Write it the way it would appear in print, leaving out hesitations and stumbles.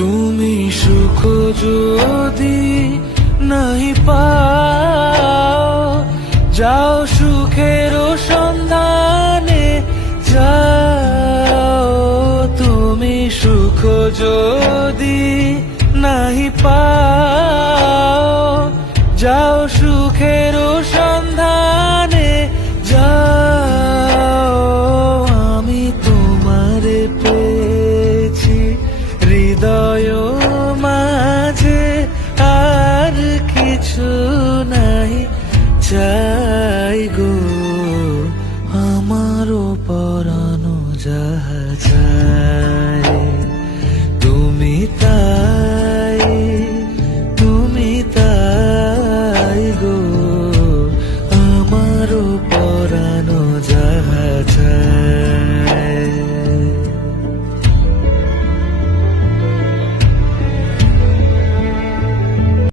তুমি সুখ যদি নাহি পাও, যাও সুখের সন্ধানে যাও। তুমি সুখ যদি নাহি পাও, যাও সুখের